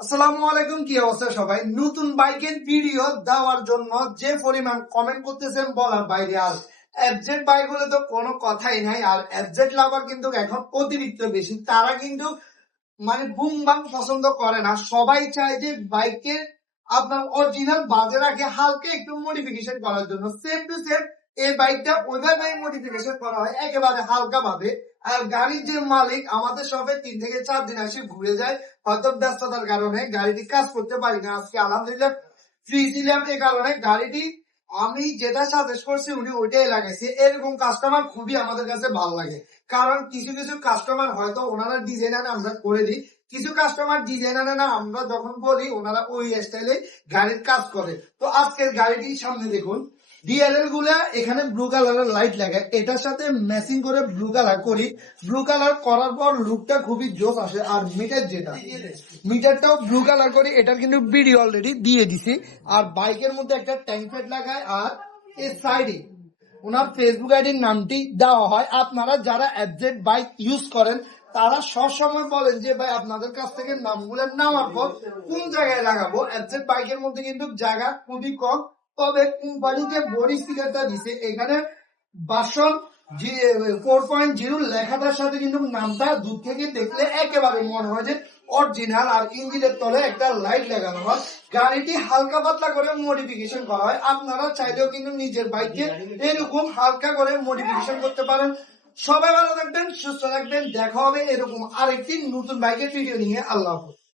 আসসালামু আলাইকুম, কি অবস্থা সবাই? নতুন বাইকের ভিডিও দেওয়ার জন্য যে পরিমাণ কমেন্ট করতেছেন বলার বাইরে। আর এফজেড বাইক হলে তো কোনো কথাই নাই। আর এফজেড লাভার কিন্তু এখন অতিরিক্ত বেশি। তারা কিন্তু মানে বুম বাম পছন্দ করে না, সবাই চায় যে বাইকের আপনার অরিজিনাল বাজে রাখে হালকা একটু মডিফিকেশন করার জন্য। সেম টু সেম এই বাইকটা ওইভাবে মডিফিকেশন করা হয় একেবারে হালকা ভাবে। আর গাড়ির যে মালিক আমাদের সবে 3 থেকে 4 দিন আসে ঘুরে যায়, হয়তো ব্যস্ততার কারণে গাড়িটি কাজ করতে পারি না। আজকে আলহামদুলিল্লাহ ফ্রি ছিলাম, এই কারণে গাড়িটি আমি যেটা সাজেস্ট করছি উনি ওইটাই লাগাইছে। এরকম কাস্টমার খুবই আমাদের কাছে ভালো লাগে, কারণ কিছু কিছু কাস্টমার হয়তো ওনারা ডিজাইন আনে, আমরা করে দিই। কিছু কাস্টমার ডিজাইন আনে না, আমরা যখন বলি ওনারা ওই স্টাইলে গাড়ির কাজ করে। তো আজকের গাড়িটি সামনে দেখুন, ডিএলএল গুলা এখানে ব্লু কালারের লাইট লাগায়, এটার সাথে ম্যাচিং করে ব্লু কালার করি। ব্লু কালার করার পর লুকটা খুবই জোস আসে। আর মিটারটাও ব্লু কালার করি, এটার কিন্তু বিডি অলরেডি দিয়ে দিছি। আর বাইকের মধ্যে একটা ট্যাঙ্ক প্যাড লাগায়, আর এই সাইডে ওনার ফেসবুক আইডির নামটি দেওয়া হয়। আপনারা যারা এফজেড বাইক ইউজ করেন তারা সবসময় বলেন যে ভাই আপনাদের কাছ থেকে নামগুলো নেওয়ার পর কোন জায়গায় লাগাবো। এফজেড বাইকের মধ্যে কিন্তু জায়গা খুবই কম, তবে কোম্পানি যে বডি স্টিকারটা দিছে এখানে বাসন 4.0 লেখাটার সাথে কিন্তু নামটা দূর থেকে দেখলে একেবারে মনে হয় যে অরিজিনাল। আর ইঞ্জিনের তলে একটা লাইট লাগানো হয়। গাড়িটি হালকা পাতলা করে মডিফিকেশন করা হয়। আপনারা চাইলেও কিন্তু নিজের বাইককে এরকম হালকা করে মডিফিকেশন করতে পারেন। সবাই ভালো থাকবেন, সুস্থ থাকবেন। দেখা হবে এরকম আরেকটি নতুন বাইকের ভিডিও নিয়ে। আল্লাহ হাফেজ।